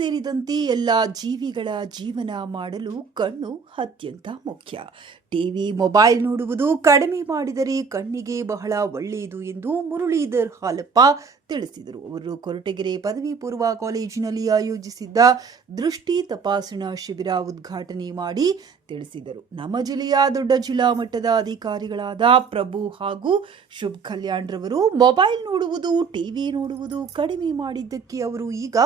ಸೇರಿದಂತೆ ಎಲ್ಲ ಜೀವಿಗಳ ಜೀವನ ಮಾಡಲು ಕಣ್ಣು ಅತ್ಯಂತ ಮುಖ್ಯ. ಟಿವಿ ಮೊಬೈಲ್ ನೋಡುವುದು ಕಡಿಮೆ ಮಾಡಿದರೆ ಕಣ್ಣಿಗೆ ಬಹಳ ಒಳ್ಳೆಯದು ಎಂದು ಮುರಳೀಧರ್ ಹಾಲಪ್ಪ ತಿಳಿಸಿದರು. ಅವರು ಕೊರಟಗೆರೆ ಪದವಿ ಪೂರ್ವ ಕಾಲೇಜಿನಲ್ಲಿ ಆಯೋಜಿಸಿದ್ದ ದೃಷ್ಟಿ ತಪಾಸಣಾ ಶಿಬಿರ ಉದ್ಘಾಟನೆ ಮಾಡಿ ತಿಳಿಸಿದರು. ನಮ್ಮ ಜಿಲ್ಲೆಯ ದೊಡ್ಡ ಜಿಲ್ಲಾ ಮಟ್ಟದ ಅಧಿಕಾರಿಗಳಾದ ಪ್ರಭು ಹಾಗೂ ಶುಭ್ ಕಲ್ಯಾಣ್ರವರು ಮೊಬೈಲ್ ನೋಡುವುದು, ಟಿವಿ ನೋಡುವುದು ಕಡಿಮೆ ಮಾಡಿದ್ದಕ್ಕೆ ಅವರು ಈಗ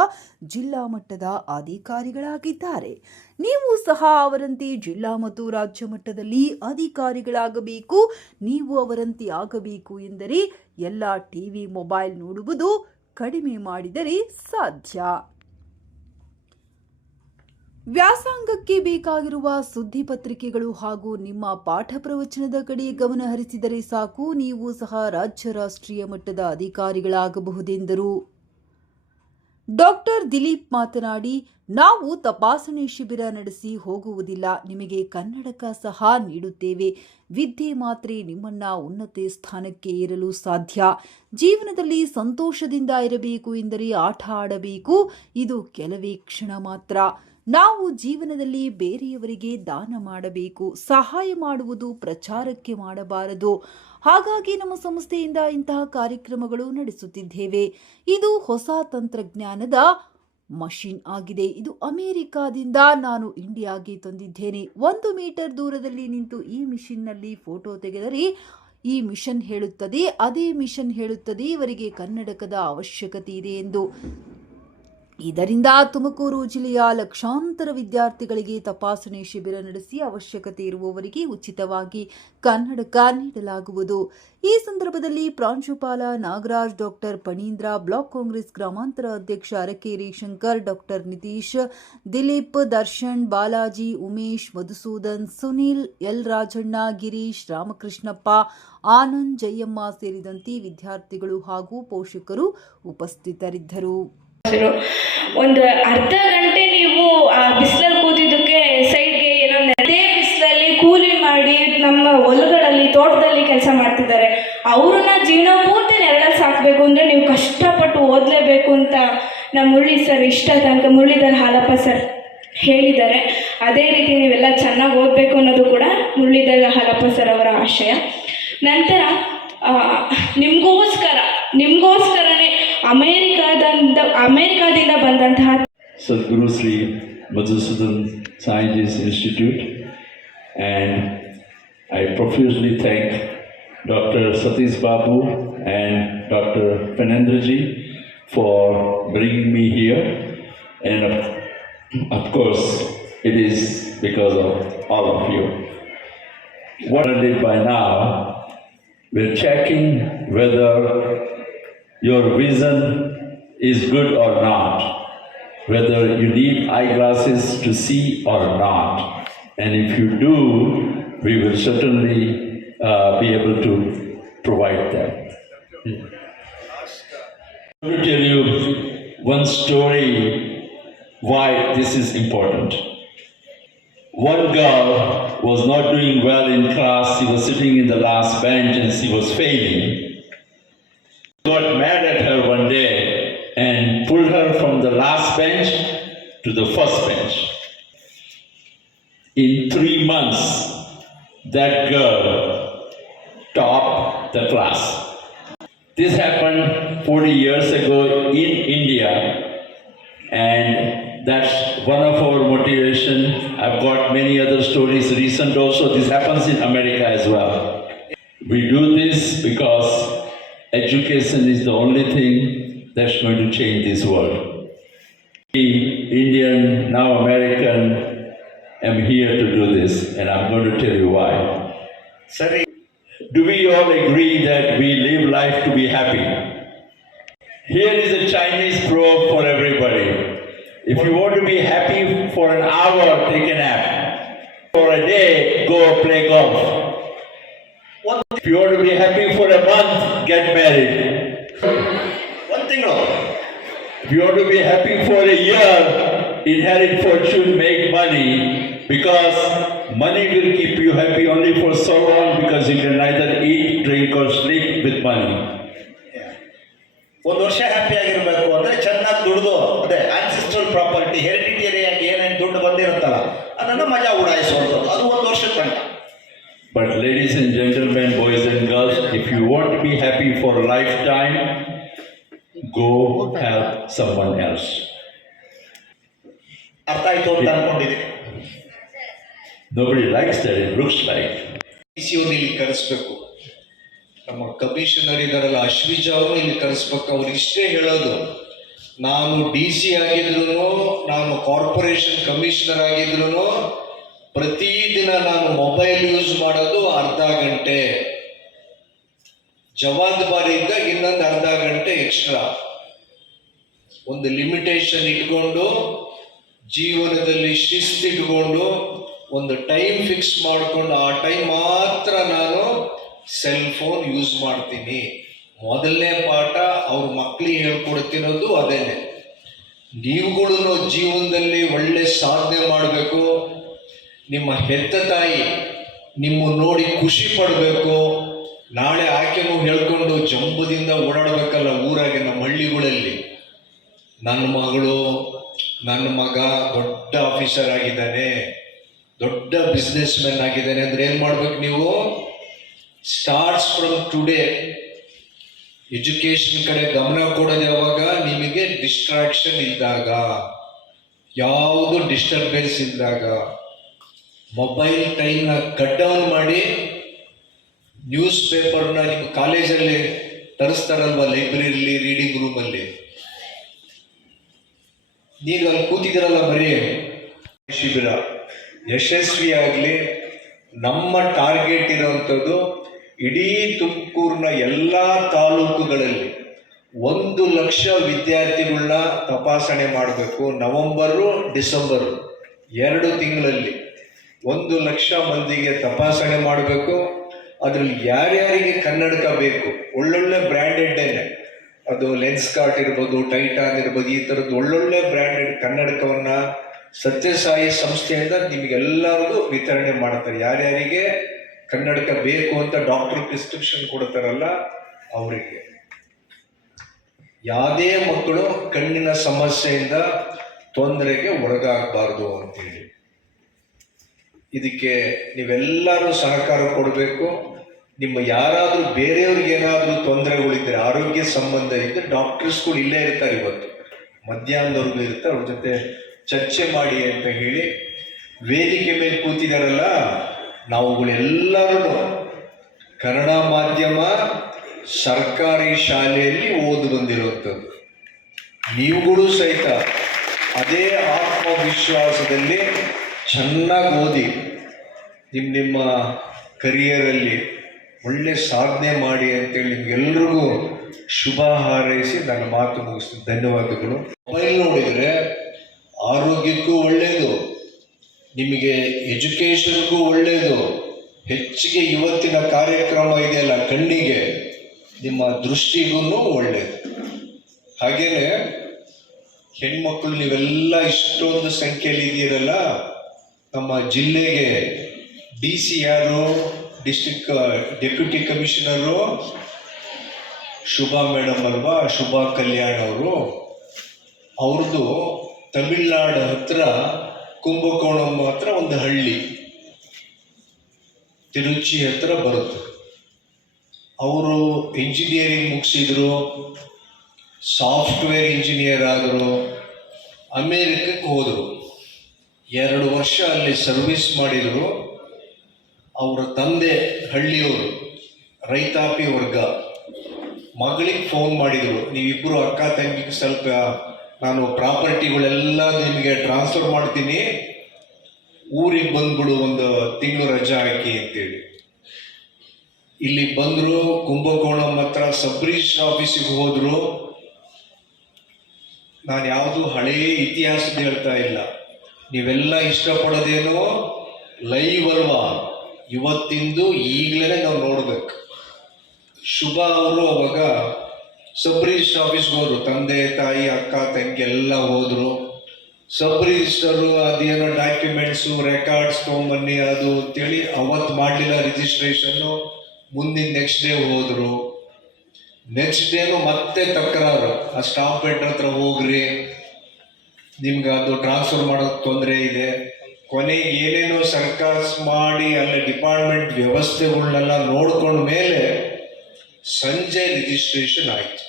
ಜಿಲ್ಲಾ ಮಟ್ಟದ ಅಧಿಕಾರಿಗಳಾಗಿದ್ದಾರೆ. ನೀವು ಸಹ ಅವರಂತೆ ಜಿಲ್ಲಾ ಮತ್ತು ರಾಜ್ಯ ಮಟ್ಟದಲ್ಲಿ ಅಧಿಕಾರಿಗಳಾಗಬೇಕು. ನೀವು ಅವರಂತೆ ಆಗಬೇಕು ಎಂದರೆ ಎಲ್ಲ ಟಿವಿ ಮೊಬೈಲ್ ನೋಡುವುದು ಕಡಿಮೆ ಮಾಡಿದರೆ ಸಾಧ್ಯ. ವ್ಯಾಸಂಗಕ್ಕೆ ಬೇಕಾಗಿರುವ ಸುದ್ದಿ ಪತ್ರಿಕೆಗಳು ಹಾಗೂ ನಿಮ್ಮ ಪಾಠ ಪ್ರವಚನದ ಕಡೆ ಗಮನ ಹರಿಸಿದರೆ ಸಾಕು. ನೀವು ಸಹ ರಾಜ್ಯ ರಾಷ್ಟ್ರೀಯ ಮಟ್ಟದ ಅಧಿಕಾರಿಗಳಾಗಬಹುದೆಂದರು. ಡಾಕ್ಟರ್ ದಿಲೀಪ್ ಮಾತನಾಡಿ, ನಾವು ತಪಾಸಣೆ ಶಿಬಿರ ನಡೆಸಿ ಹೋಗುವುದಿಲ್ಲ, ನಿಮಗೆ ಕನ್ನಡಕ ಸಹ ನೀಡುತ್ತೇವೆ. ವಿದ್ಯೆ ಮಾತ್ರ ನಿಮ್ಮನ್ನ ಉನ್ನತ ಸ್ಥಾನಕ್ಕೆ ಏರಲು ಸಾಧ್ಯ. ಜೀವನದಲ್ಲಿ ಸಂತೋಷದಿಂದ ಇರಬೇಕು ಎಂದರೆ ಆಟ ಆಡಬೇಕು, ಇದು ಕೆಲವೇ ಕ್ಷಣ ಮಾತ್ರ. ನಾವು ಜೀವನದಲ್ಲಿ ಬೇರೆಯವರಿಗೆ ದಾನ ಮಾಡಬೇಕು, ಸಹಾಯ ಮಾಡುವುದು ಪ್ರಚಾರಕ್ಕೆ ಮಾಡಬಾರದು. ಹಾಗಾಗಿ ನಮ್ಮ ಸಂಸ್ಥೆಯಿಂದ ಇಂತಹ ಕಾರ್ಯಕ್ರಮಗಳು ನಡೆಸುತ್ತಿದ್ದೇವೆ. ಇದು ಹೊಸ ತಂತ್ರಜ್ಞಾನದ ಮಷಿನ್ ಆಗಿದೆ. ಇದು ಅಮೆರಿಕಾದಿಂದ ನಾನು ಇಂಡಿಯಾಗೆ ತಂದಿದ್ದೇನೆ. ಒಂದು ಮೀಟರ್ ದೂರದಲ್ಲಿ ನಿಂತು ಈ ಮಿಷಿನ್ನಲ್ಲಿ ಫೋಟೋ ತೆಗೆದರೆ ಈ ಮಿಷನ್ ಹೇಳುತ್ತದೆ, ಅದೇ ಮಿಷನ್ ಹೇಳುತ್ತದೆ. ಇವರಿಗೆ ಕನ್ನಡಕದ ಅವಶ್ಯಕತೆ ಇದೆ ಎಂದು ಇದರಿಂದ ತುಮಕೂರು ಜಿಲ್ಲೆಯ ಲಕ್ಷಾಂತರ ವಿದ್ಯಾರ್ಥಿಗಳಿಗೆ ತಪಾಸಣೆ ಶಿಬಿರ ನಡೆಸಿ ಅವಶ್ಯಕತೆ ಇರುವವರಿಗೆ ಉಚಿತವಾಗಿ ಕನ್ನಡಕ ನೀಡಲಾಗುವುದು. ಈ ಸಂದರ್ಭದಲ್ಲಿ ಪ್ರಾಂಶುಪಾಲ ನಾಗರಾಜ್ ಡಾಕ್ಟರ್ ಪಣೀಂದ್ರ, ಬ್ಲಾಕ್ ಕಾಂಗ್ರೆಸ್ ಗ್ರಾಮಾಂತರ ಅಧ್ಯಕ್ಷ ಅರಕೇರಿ ಶಂಕರ್, ಡಾಕ್ಟರ್ ನಿತೀಶ್, ದಿಲೀಪ್ ದರ್ಶನ್, ಬಾಲಾಜಿ ಉಮೇಶ್, ಮಧುಸೂದನ್, ಸುನೀಲ್, ಎಲ್ ರಾಜಣ್ಣ, ಗಿರೀಶ್, ರಾಮಕೃಷ್ಣಪ್ಪ, ಆನಂದ್ ಜಯಮ್ಮ ಸೇರಿದಂತೆ ವಿದ್ಯಾರ್ಥಿಗಳು ಹಾಗೂ ಪೋಷಕರು ಉಪಸ್ಥಿತರಿದ್ದರು. ಒಂದು ಅರ್ಧ ಗಂಟೆ ನೀವು ಆ ಬಿಸಿಲಲ್ಲಿ ಕೂತಿದ್ದಕ್ಕೆ ಸೈಡ್ಗೆ ಏನೋ ಅದೇ ಬಿಸಿಲಲ್ಲಿ ಕೂಲಿ ಮಾಡಿ ನಮ್ಮ ಹೊಲಗಳಲ್ಲಿ, ತೋಟದಲ್ಲಿ ಕೆಲಸ ಮಾಡ್ತಿದ್ದಾರೆ. ಅವ್ರನ್ನ ಜೀವನ ಪೂರ್ತಿ ನೆರಳಲ್ಲಿ ಸಾಕಬೇಕು ಅಂದರೆ ನೀವು ಕಷ್ಟಪಟ್ಟು ಓದಲೇಬೇಕು ಅಂತ ನಮ್ಮ ಮುರಳಿ ಸರ್ ಇಷ್ಟ ತನಕ ಮುರಳೀಧರ್ ಹಾಲಪ್ಪ ಸರ್ ಹೇಳಿದ್ದಾರೆ. ಅದೇ ರೀತಿ ನೀವೆಲ್ಲ ಚೆನ್ನಾಗಿ ಓದಬೇಕು ಅನ್ನೋದು ಕೂಡ ಮುರಳೀಧರ್ ಹಾಲಪ್ಪ ಸರ್ ಅವರ ಆಶಯ. ನಂತರ ನಿಮಗೋಸ್ಕರ ನಿಮಗೋಸ್ಕರ ಅಮೇರಿಕಾದಿಂದ ಅಮೇರಿಕಾದಿಂದ ಬಂದಂತಹ Sadhguru Sri Madhusudan Scientist Institute and I profusely thank Dr. Satish Babu and Dr. Penendraji for bringing me here and of, of course it is because of all of you. What I did by now, we're checking whether your vision is good or not whether you need eyeglasses to see or not. And if you do, we will certainly uh, be able to provide them. I will tell you one story why this is important. One girl was not doing well in class, she was sitting in the last bench and she was failing the first bench. In three months, that girl topped the class. This happened 40 years ago in India, and that's one of our motivation. I've got many other stories recent also. This happens in America as well. We do this because education is the only thing that's going to change this world. Me, Indian, now American, am here to do this, and I'm going to tell you why. Sorry. Do we all agree that we live life to be happy? Here is a Chinese proverb for everybody. If you want to be happy for an hour, take a nap. For a day, go play golf. If you want to be happy for a month, get married. One thing wrong. You want to be happy for a year, inherit fortune, make money, because money will keep you happy only for so long because you can neither eat, drink, or sleep with money. ಒಂದು ವರ್ಷ happy ಆಗಿರಬೇಕು ಅಂದ್ರೆ ಚೆನ್ನಾಗಿ ದುಡ್ದು ಅದೇ property ಹೆರಿಡಿಟರಿಯಾಗಿ ಏನೇನು ದುಡ್ಡು ಬಂದಿರುತ್ತಲ್ಲ ಅದನ್ನು ಮಜಾ ಉಡಾಯಿಸುವಂಥದ್ದು ಅದು ಒಂದು ವರ್ಷದ ತನಕ But ladies and gentlemen, boys and girls, if you want to be happy for a lifetime, go help someone else. ಅರ್ಥ ಆಯ್ತು ಅಂತ ಅನ್ಕೊಂಡಿದ್ದೀನಿ Nobody likes that, it looks like. D C ಅವ್ರನ್ನ ಇಲ್ಲಿ ಕರೆಸ್ಬೇಕು ನಮ್ಮ ಇದಾರಲ್ಲ ಅಶ್ವಿಜ ಅವರು ಇಲ್ಲಿ ಕರೆಸ್ಬೇಕು. ಅವ್ರು ಇಷ್ಟೇ ಹೇಳೋದು. ನಾನು ಡಿ ಸಿ ಆಗಿದ್ರು ನಾನು ಕಾರ್ಪೊರೇಷನ್ ಕಮಿಷನರ್ ಆಗಿದ್ರು ಪ್ರತಿದಿನ ನಾನು ಮೊಬೈಲ್ ಯೂಸ್ ಮಾಡೋದು ಅರ್ಧ ಗಂಟೆ. ಜವಾಬ್ದಾರಿಯಿಂದ ಇನ್ನೊಂದು ಅರ್ಧ ಗಂಟೆ ಎಕ್ಸ್ಟ್ರಾ. ಒಂದು ಲಿಮಿಟೇಷನ್ ಇಟ್ಕೊಂಡು, ಜೀವನದಲ್ಲಿ ಶಿಸ್ತು ಇಟ್ಕೊಂಡು ಒಂದು ಟೈಮ್ ಫಿಕ್ಸ್ ಮಾಡಿಕೊಂಡು, ಆ ಟೈಮ್ ಮಾತ್ರ ನಾನು ಸೆಲ್ ಫೋನ್ ಯೂಸ್ ಮಾಡ್ತೀನಿ. ಮೊದಲನೇ ಪಾಠ ಅವ್ರ ಮಕ್ಕಳಿಗೆ ಹೇಳ್ಕೊಡ್ತಿರೋದು ಅದೇನೆ. ನೀವುಗಳು ಜೀವನದಲ್ಲಿ ಒಳ್ಳೆ ಸಾಧನೆ ಮಾಡಬೇಕು. ನಿಮ್ಮ ಹೆತ್ತ ತಾಯಿ ನಿಮ್ಮ ನೋಡಿ ಖುಷಿ ಪಡಬೇಕು. ನಾಳೆ ಆಕೆನೂ ಹೇಳ್ಕೊಂಡು ಜಂಬದಿಂದ ಓಡಾಡಬೇಕಲ್ಲ ಊರಾಗೆ ನಮ್ಮ ಹಳ್ಳಿಗಳಲ್ಲಿ. ನನ್ನ ಮಗಳು ನನ್ನ ಮಗ ದೊಡ್ಡ ಆಫೀಸರ್ ಆಗಿದ್ದಾನೆ. ದೊಡ್ಡ ಬಿಸ್ನೆಸ್ ಮ್ಯಾನ್ ಆಗಿದ್ದಾನೆ ಅಂದ್ರೆ ಏನು ಮಾಡ್ಬೇಕು ನೀವು? ಸ್ಟಾರ್ಟ್ಸ್ ಫ್ರಮ್ ಟುಡೇ ಎಜುಕೇಶನ್ ಕಡೆ ಗಮನ ಕೊಡೋದು ಯಾವಾಗ ನಿಮಗೆ ಡಿಸ್ಟ್ರಾಕ್ಷನ್ ಇದ್ದಾಗ, ಯಾವುದು ಡಿಸ್ಟರ್ಬೆನ್ಸ್ ಇದ್ದಾಗ ಮೊಬೈಲ್ ಟೈಮ್ನ ಕಟ್ ಡೌನ್ ಮಾಡಿ ನ್ಯೂಸ್ ಪೇಪರ್ನ ನಿಮ್ಮ ಕಾಲೇಜಲ್ಲಿ ತರಿಸ್ತಾರಲ್ವ ಲೈಬ್ರರಿಲಿ ರೀಡಿಂಗ್ ರೂಮಲ್ಲಿ ನೀವು ಅಲ್ಲಿ ಕೂತಿದ್ದೀರಲ್ಲ ಬರೀ? ಶಿಬಿರ. ಯಶಸ್ವಿಯಾಗಲಿ ನಮ್ಮ ಟಾರ್ಗೆಟ್ ಇರುವಂಥದ್ದು ಇಡೀ ತುಮಕೂರಿನ ಎಲ್ಲ ತಾಲೂಕುಗಳಲ್ಲಿ ಒಂದು ಲಕ್ಷ ವಿದ್ಯಾರ್ಥಿಗಳನ್ನ ತಪಾಸಣೆ ಮಾಡಬೇಕು, ನವೆಂಬರು, ಡಿಸೆಂಬರು, ಎರಡು ತಿಂಗಳಲ್ಲಿ. ಒಂದು ಲಕ್ಷ ಮಂದಿಗೆ ತಪಾಸಣೆ ಮಾಡಬೇಕು, ಅದರಲ್ಲಿ ಯಾರ್ಯಾರಿಗೆ ಕನ್ನಡಕ ಬೇಕು, ಒಳ್ಳೊಳ್ಳೆ ಬ್ರ್ಯಾಂಡೆಡ್ಡೇನೆ ಅದು ಲೆನ್ಸ್ ಕಾರ್ಟ್ ಇರ್ಬೋದು, ಟೈಟಾನ್ ಇರ್ಬೋದು, ಈ ಥರದ್ದು ಒಳ್ಳೊಳ್ಳೆ ಬ್ರ್ಯಾಂಡೆಡ್ ಕನ್ನಡಕವನ್ನು ಸತ್ಯಸಾಯಿ ಸಂಸ್ಥೆಯಿಂದ ನಿಮಗೆಲ್ಲರಿಗೂ ವಿತರಣೆ ಮಾಡ್ತಾರೆ. ಯಾರ್ಯಾರಿಗೆ? ಕನ್ನಡಕ ಬೇಕು ಅಂತ ಡಾಕ್ಟರ್ ಪ್ರಿಸ್ಕ್ರಿಪ್ಷನ್ ಕೊಡ್ತಾರಲ್ಲ ಅವರಿಗೆ. ಯಾವುದೇ ಮಕ್ಕಳು ಕಣ್ಣಿನ ಸಮಸ್ಯೆಯಿಂದ ತೊಂದರೆಗೆ ಒಳಗಾಗಬಾರ್ದು ಅಂತೇಳಿ. ಇದಕ್ಕೆ ನೀವೆಲ್ಲರೂ ಸಹಕಾರ ಕೊಡಬೇಕು. ನಿಮ್ಮ ಯಾರಾದರೂ ಬೇರೆಯವ್ರಿಗೆ ಏನಾದರೂ ತೊಂದರೆಗಳಿದ್ದರೆ ಆರೋಗ್ಯ ಸಂಬಂಧ ಇದ್ದರೆ ಡಾಕ್ಟರ್ಸ್ಗಳು ಇಲ್ಲೇ ಇರ್ತಾರೆ ಇವತ್ತು. ಮಧ್ಯಾಹ್ನದವ್ರಿಗೂ ಇರ್ತಾರೆ, ಅವ್ರ ಜೊತೆ ಚರ್ಚೆ ಮಾಡಿ ಅಂತ ಹೇಳಿ ವೇದಿಕೆ ಮೇಲೆ ಕೂತಿದಾರಲ್ಲ ನಾವುಗಳೆಲ್ಲರೂ ಕನ್ನಡ ಮಾಧ್ಯಮ ಸರ್ಕಾರಿ ಶಾಲೆಯಲ್ಲಿ ಓದು ಬಂದಿರುವಂಥದ್ದು. ನೀವುಗಳು ಸಹಿತ ಅದೇ ಆತ್ಮವಿಶ್ವಾಸದಲ್ಲಿ ಚೆನ್ನಾಗಿ ಓದಿ. ನಿಮ್ಮ ನಿಮ್ಮ ಕರಿಯರಲ್ಲಿ ಒಳ್ಳೆ ಸಾಧನೆ ಮಾಡಿ ಅಂತೇಳಿ ನಿಮ್ಗೆಲ್ರಿಗೂ ಶುಭ ಹಾರೈಸಿ ನನ್ನ ಮಾತು ಮುಗಿಸ್ತೀನಿ. ಧನ್ಯವಾದಗಳು. ಮೊಬೈಲ್ ನೋಡಿದರೆ ಆರೋಗ್ಯಕ್ಕೂ ಒಳ್ಳೆಯದು ನಿಮಗೆ ಎಜುಕೇಷನ್ಗೂ ಒಳ್ಳೆಯದು ಹೆಚ್ಚಿಗೆ ಇವತ್ತಿನ ಕಾರ್ಯಕ್ರಮ ಇದೆಯಲ್ಲ, ಕಣ್ಣಿಗೆ. ನಿಮ್ಮ ದೃಷ್ಟಿಗೂ ಒಳ್ಳೆಯದು ಹಾಗೇನೆ, ಹೆಣ್ಮಕ್ಳು ನೀವೆಲ್ಲ ಇಷ್ಟೊಂದು ಸಂಖ್ಯೆಯಲ್ಲಿ ಇದೀರಲ್ಲ ನಮ್ಮ ಜಿಲ್ಲೆಗೆ ಡಿ ಸಿ ಯಾರು district deputy commissioner, Shubha madam ಅಲ್ವಾ, ಶುಭಾ ಕಲ್ಯಾಣ್ ಅವರು, ಅವ್ರದ್ದು ತಮಿಳ್ನಾಡು ಹತ್ರ ಕುಂಭಕೋಣಂ ಮಾತ್ರ ಒಂದು ಹಳ್ಳಿ. ತಿರುಚಿ ಹತ್ರ ಬರುತ್ತೆ. ಅವರು ಇಂಜಿನಿಯರಿಂಗ್ ಮುಗಿಸಿದ್ರು ಸಾಫ್ಟ್ವೇರ್ ಇಂಜಿನಿಯರ್ ಆದರು, ಅಮೇರಿಕಕ್ಕೆ ಹೋದರು. ಎರಡು ವರ್ಷ ಅಲ್ಲಿ ಸರ್ವಿಸ್ ಮಾಡಿದರು. ಅವರ ತಂದೆ ಹಳ್ಳಿಯವರು, ರೈತಾಪಿ ವರ್ಗ. ಮಗಳಿಗೆ ಫೋನ್ ಮಾಡಿದರು ನೀವಿಬ್ಬರು ಅಕ್ಕ, ತಂಗಿಗೆ ಸ್ವಲ್ಪ ನಾನು ಪ್ರಾಪರ್ಟಿಗಳೆಲ್ಲ ನಿಮಗೆ ಟ್ರಾನ್ಸ್ಫರ್ ಮಾಡ್ತೀನಿ. ಊರಿಗೆ ಬಂದ್ಬಿಡು ಒಂದು ತಿಂಗಳು ರಜಾ ಹಾಕಿ ಅಂತೇಳಿ. ಇಲ್ಲಿ ಬಂದರು, ಕುಂಭಕೋಣಂ ಹತ್ರ ಸಬ್ ಆಫೀಸಿಗೆ ಹೋದರು. ನಾನು ಯಾವುದು ಹಳೇ ಇತಿಹಾಸದ ಹೇಳ್ತಾ ಇಲ್ಲ. ನೀವೆಲ್ಲ ಇಷ್ಟಪಡೋದೇನೋ ಲೈವ್ ಅಲ್ವಾ? ಇವತ್ತಿಂದು ಈಗಲೇ ನಾವು ನೋಡ್ಬೇಕು. ಶುಭ ಅವರು ಅವಾಗ ಸಬ್ ರಿಜಿಸ್ಟರ್ ಆಫೀಸ್ಗೆ ಹೋದ್ರು ತಂದೆ, ತಾಯಿ, ಅಕ್ಕ, ತಂಗಿ ಎಲ್ಲ ಹೋದ್ರು. ಸಬ್ ರಿಜಿಸ್ಟರು ಅದೇನೋ ಡಾಕ್ಯುಮೆಂಟ್ಸು ರೆಕಾರ್ಡ್ಸ್ ತೊಗೊಂಬನ್ನಿ, ಅದು ಅಂತೇಳಿ ಅವತ್ತು ಮಾಡಲಿಲ್ಲ ರಿಜಿಸ್ಟ್ರೇಷನ್ನು ಮುಂದಿನ ನೆಕ್ಸ್ಟ್ ಡೇ ಹೋದರು. ನೆಕ್ಸ್ಟ್ ಡೇನು ಮತ್ತೆ ತಕರಾರು. ಆ ಸ್ಟಾಂಪ್ ಪೇಟರ್ ಹತ್ರ ಹೋಗ್ರಿ. ನಿಮ್ಗೆ ಅದು ಟ್ರಾನ್ಸ್ಫರ್ ಮಾಡೋಕ್ಕೆ ತೊಂದರೆ ಇದೆ. ಕೊನೆಗೆ ಏನೇನೋ ಸರ್ಕಾರ ಮಾಡಿ, ಅಲ್ಲಿ ಡಿಪಾರ್ಟ್ಮೆಂಟ್ ವ್ಯವಸ್ಥೆಗಳನ್ನೆಲ್ಲ ನೋಡ್ಕೊಂಡ ಮೇಲೆ ಸಂಜೆ ರಿಜಿಸ್ಟ್ರೇಷನ್ ಆಯಿತು.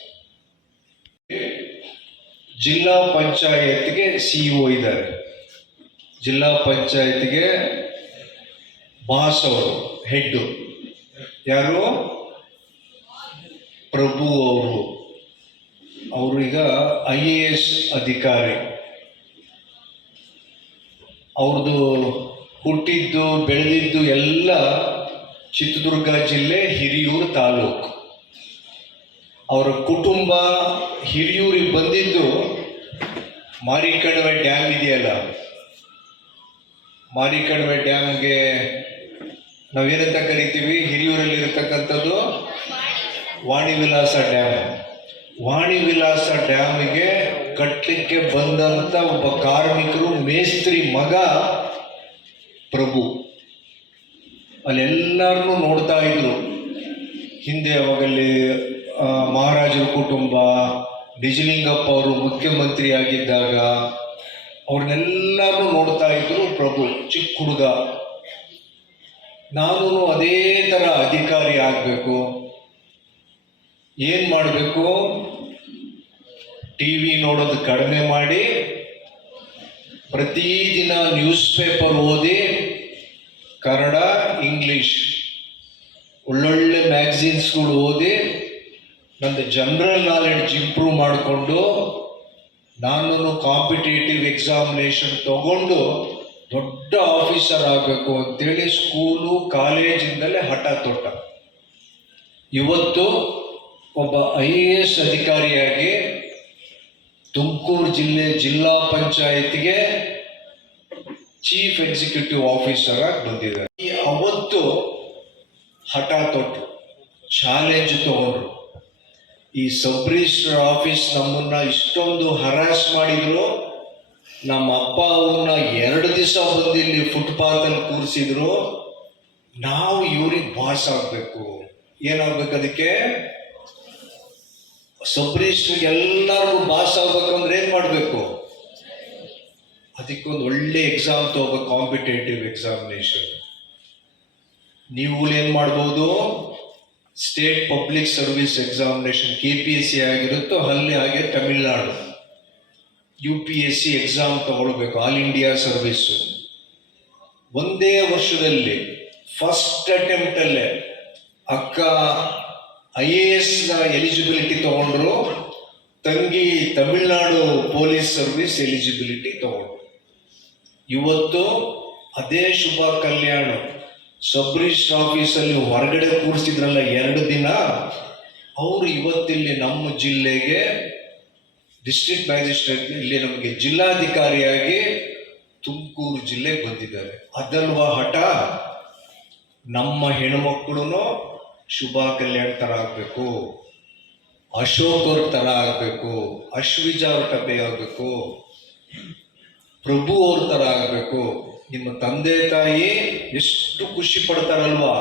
ಜಿಲ್ಲಾ ಪಂಚಾಯತ್ಗೆ ಸಿ ಇ ಇದ್ದಾರೆ. ಜಿಲ್ಲಾ ಪಂಚಾಯತ್ಗೆ ಬಾಸ್ ಅವರು ಹೆಡ್ಡು ಯಾರು? ಪ್ರಭು ಅವರು. ಅವರು ಈಗ ಐ ಎ ಎಸ್ ಅಧಿಕಾರಿ. ಅವ್ರದ್ದು ಹುಟ್ಟಿದ್ದು, ಬೆಳೆದಿದ್ದು ಎಲ್ಲ ಚಿತ್ರದುರ್ಗ ಜಿಲ್ಲೆ ಹಿರಿಯೂರು ತಾಲೂಕು. ಅವರ ಕುಟುಂಬ ಹಿರಿಯೂರಿಗೆ ಬಂದಿದ್ದು ಮಾರಿಕಣಿವೆ ಡ್ಯಾಮ್ ಇದೆಯಲ್ಲ? ಮಾರಿಕಣಿವೆ ಡ್ಯಾಮ್ಗೆ ನಾವೇನಂತ ಕರಿತೀವಿ? ಹಿರಿಯೂರಲ್ಲಿ ಇರತಕ್ಕಂಥದ್ದು ವಾಣಿ ವಿಲಾಸ ಡ್ಯಾಮ್. ವಾಣಿ ವಿಲಾಸ ಡ್ಯಾಮಿಗೆ ಕಟ್ಟಲಿಕ್ಕೆ ಬಂದಂಥ ಒಬ್ಬ ಕಾರ್ಮಿಕರು, ಮೇಸ್ತ್ರಿ ಮಗ ಪ್ರಭು. ಅಲ್ಲೆಲ್ಲರನ್ನೂ ನೋಡ್ತಾ ಇದ್ರು. ಹಿಂದೆ ಅವಾಗಲ್ಲಿ ಮಹಾರಾಜರ ಕುಟುಂಬ, ನಿಜಲಿಂಗಪ್ಪ ಅವರು ಮುಖ್ಯಮಂತ್ರಿ ಆಗಿದ್ದಾಗ ಅವ್ರನ್ನೆಲ್ಲರೂ ನೋಡ್ತಾ ಇದ್ರು ಪ್ರಭು, ಚಿಕ್ಕ ಹುಡುಗ. ನಾನು ಅದೇ ಥರ ಅಧಿಕಾರಿ ಆಗಬೇಕು. ಏನು ಮಾಡಬೇಕು? ಟಿ ವಿ ನೋಡೋದು ಕಡಿಮೆ ಮಾಡಿ, ಪ್ರತಿದಿನ ನ್ಯೂಸ್ ಪೇಪರ್ ಓದಿ, ಕನ್ನಡ, ಇಂಗ್ಲೀಷ್, ಒಳ್ಳೊಳ್ಳೆ ಮ್ಯಾಗ್ಝಿನ್ಸ್ಗಳು ಓದಿ ನಂದು ಜನರಲ್ ನಾಲೆಡ್ಜ್ ಇಂಪ್ರೂವ್ ಮಾಡಿಕೊಂಡು ನಾನು ಕಾಂಪಿಟೇಟಿವ್ ಎಕ್ಸಾಮಿನೇಷನ್ ತಗೊಂಡು ದೊಡ್ಡ ಆಫೀಸರ್ ಆಗಬೇಕು ಅಂತೇಳಿ ಸ್ಕೂಲು ಕಾಲೇಜಿಂದಲೇ ಹಠ ತೊಟ್ಟ. ಇವತ್ತು ಒಬ್ಬ ಐ ಎ ಎಸ್ ಅಧಿಕಾರಿಯಾಗಿ ತುಮಕೂರು ಜಿಲ್ಲೆ ಜಿಲ್ಲಾ ಪಂಚಾಯತ್ಗೆ ಚೀಫ್ ಎಕ್ಸಿಕ್ಯೂಟಿವ್ ಆಫೀಸರ್ ಆಗಿ ಬಂದಿದ್ದಾರೆ. ಅವತ್ತು ಹಠ ತೊಟ್ಟು ಚಾಲೆಂಜ್ ತಗೊಂಡ್ರು. ಈ ಸಬ್ ರಿಜಿಸ್ಟರ್ ಆಫೀಸ್ ನಮ್ಮನ್ನ ಇಷ್ಟೊಂದು ಹರಾಸ್ ಮಾಡಿದ್ರು. ನಮ್ಮ ಅಪ್ಪ ಅವ್ರನ್ನ ಎರಡು ದಿವಸ ಬಂದು ಇಲ್ಲಿ ಫುಟ್ಪಾತಲ್ಲಿ ಕೂರಿಸಿದ್ರು. ನಾವು ಇವ್ರಿಗೆ ಬಾಸ್ ಆಗಬೇಕು. ಏನಾಗ್ಬೇಕು ಅದಕ್ಕೆ? ಸಬ್ ರಿಜಿಸ್ಟರ್ಗೆ ಎಲ್ಲರಿಗೂ ಬಾಸ್ ಆಗ್ಬೇಕಂದ್ರೆ ಏನು ಮಾಡಬೇಕು? ಅದಕ್ಕೊಂದು ಒಳ್ಳೆ ಎಕ್ಸಾಮ್ ತಗೋಬೇಕು ಕಾಂಪಿಟೇಟಿವ್ ಎಕ್ಸಾಮಿನೇಷನ್ ನೀವು ಏನು ಮಾಡ್ಬೋದು? State public service examination K P S C ಆಗಿರುತ್ತೋ ಅಲ್ಲಿ ಹಾಗೆ Tamil Nadu U P S C exam ತಗೊಳ್ಬೇಕು ಆಲ್ ಇಂಡಿಯಾ ಸರ್ವಿಸ್ಸು ಒಂದೇ ವರ್ಷದಲ್ಲಿ ಫಸ್ಟ್ ಅಟೆಂಪ್ಟಲ್ಲೇ ಅಕ್ಕ ಐ ಎ ಎಸ್ನ ಎಲಿಜಿಬಿಲಿಟಿ ತಗೊಂಡ್ರು, ತಂಗಿ ತಮಿಳ್ನಾಡು ಪೊಲೀಸ್ ಸರ್ವಿಸ್ ಎಲಿಜಿಬಿಲಿಟಿ ತಗೊಂಡ್ರು. ಇವತ್ತು ಅದೇ ಶುಭ ಕಲ್ಯಾಣ. ಸಬ್ ರಿಜಿಸ್ಟರ್ ಆಫೀಸಲ್ಲಿ ಹೊರಗಡೆ ಕೂರಿಸಿದ್ರಲ್ಲ ಎರಡು ದಿನ, ಅವರು ಇವತ್ತಿಲ್ಲಿ ನಮ್ಮ ಜಿಲ್ಲೆಗೆ ಡಿಸ್ಟ್ರಿಕ್ಟ್ ಮ್ಯಾಜಿಸ್ಟ್ರೇಟ್ ಇಲ್ಲಿ ನಮಗೆ ಜಿಲ್ಲಾಧಿಕಾರಿಯಾಗಿ ತುಮಕೂರು ಜಿಲ್ಲೆಗೆ ಬಂದಿದ್ದಾರೆ. ಅದಲ್ವ ಹಠ? ನಮ್ಮ ಹೆಣ್ಮಕ್ಳು ಶುಭ ಕಲ್ಯಾಣ್ ಥರ ಆಗಬೇಕು ಅಶೋಕ್ ಅವ್ರ ಥರ ಆಗಬೇಕು, ಅಶ್ವಿಜ ಅವ್ರ ಕಥೆ ಆಗಬೇಕು, ಪ್ರಭು ಅವ್ರ ಥರ ಆಗಬೇಕು. ನಿಮ್ಮ ತಂದೆ ತಾಯಿ ಎಷ್ಟು ಖುಷಿ ಪಡ್ತಾರಲ್ವಾ?